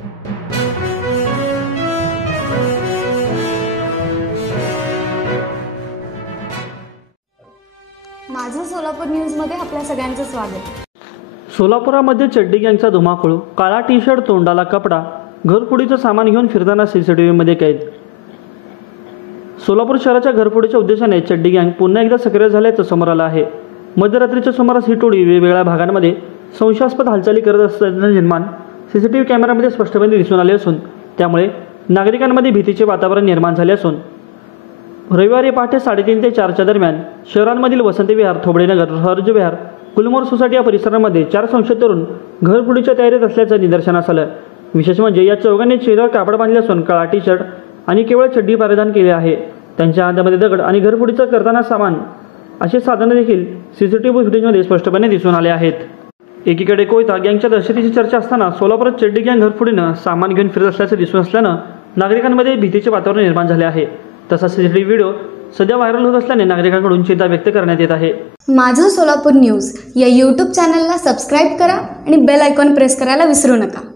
माझं सोलापूर न्यूजमध्ये आपल्या सगळ्यांचं स्वागत। सोलापुरामध्ये चड्डी गँगचा धुमाकूळ, काळा टी शर्ट, तोंडाला कपडा, घरफोडीचं सामान घेऊन फिरताना सीसीटीव्हीमध्ये कैद। सोलापूर शहराच्या घरफोडीच्या उद्देशाने चड्डी गँग पुन्हा एकदा सक्रिय झाल्याचं समोर आलं आहे। मध्यरात्रीच्या सुमारास ही टोळी वेगवेगळ्या भागांमध्ये संशयास्पद हालचाली करत असल्याचे निर्माण सीसीटीव्ही कॅमेऱ्यामध्ये स्पष्टपणे दिसून आले असून त्यामुळे नागरिकांमध्ये भीतीचे वातावरण निर्माण झाले असून रविवारी पहाटे 3:30 ते 4च्या दरम्यान शहरांमधील वसंत विहार, थोबडेनगर, हर्ज विहार, गुलमोहर सोसायटी या परिसरामध्ये 4 संशयित तरुण घरफोडीच्या तयारीत असल्याचं निदर्शनास आलं। विशेष म्हणजे या चौघांनी चेहऱ्यावर कापड बांधले असून काळा टी शर्ट आणि केवळ चड्डी परिधान केले आहे। त्यांच्या हातामध्ये दगड आणि घरफोडीचं करताना सामान असे साधनं देखील सीसीटीव्ही फुटेजमध्ये स्पष्टपणे दिसून आले आहेत। एकीकडे कोयता गँगच्या दहशतीची चर्चा असताना सोलापुरात चड्डी गँग घरफोडीनं सामान घेऊन फिरत असल्याचं दिसून असल्यानं नागरिकांमध्ये भीतीचे वातावरण निर्माण झाले आहे। तसा सीसीटीव्ही व्हिडिओ सध्या व्हायरल होत असल्याने नागरिकांकडून चिंता व्यक्त करण्यात येत आहे। माझं सोलापूर न्यूज या यूट्यूब चॅनलला सबस्क्राईब करा आणि बेल आयकॉन प्रेस करायला विसरू नका।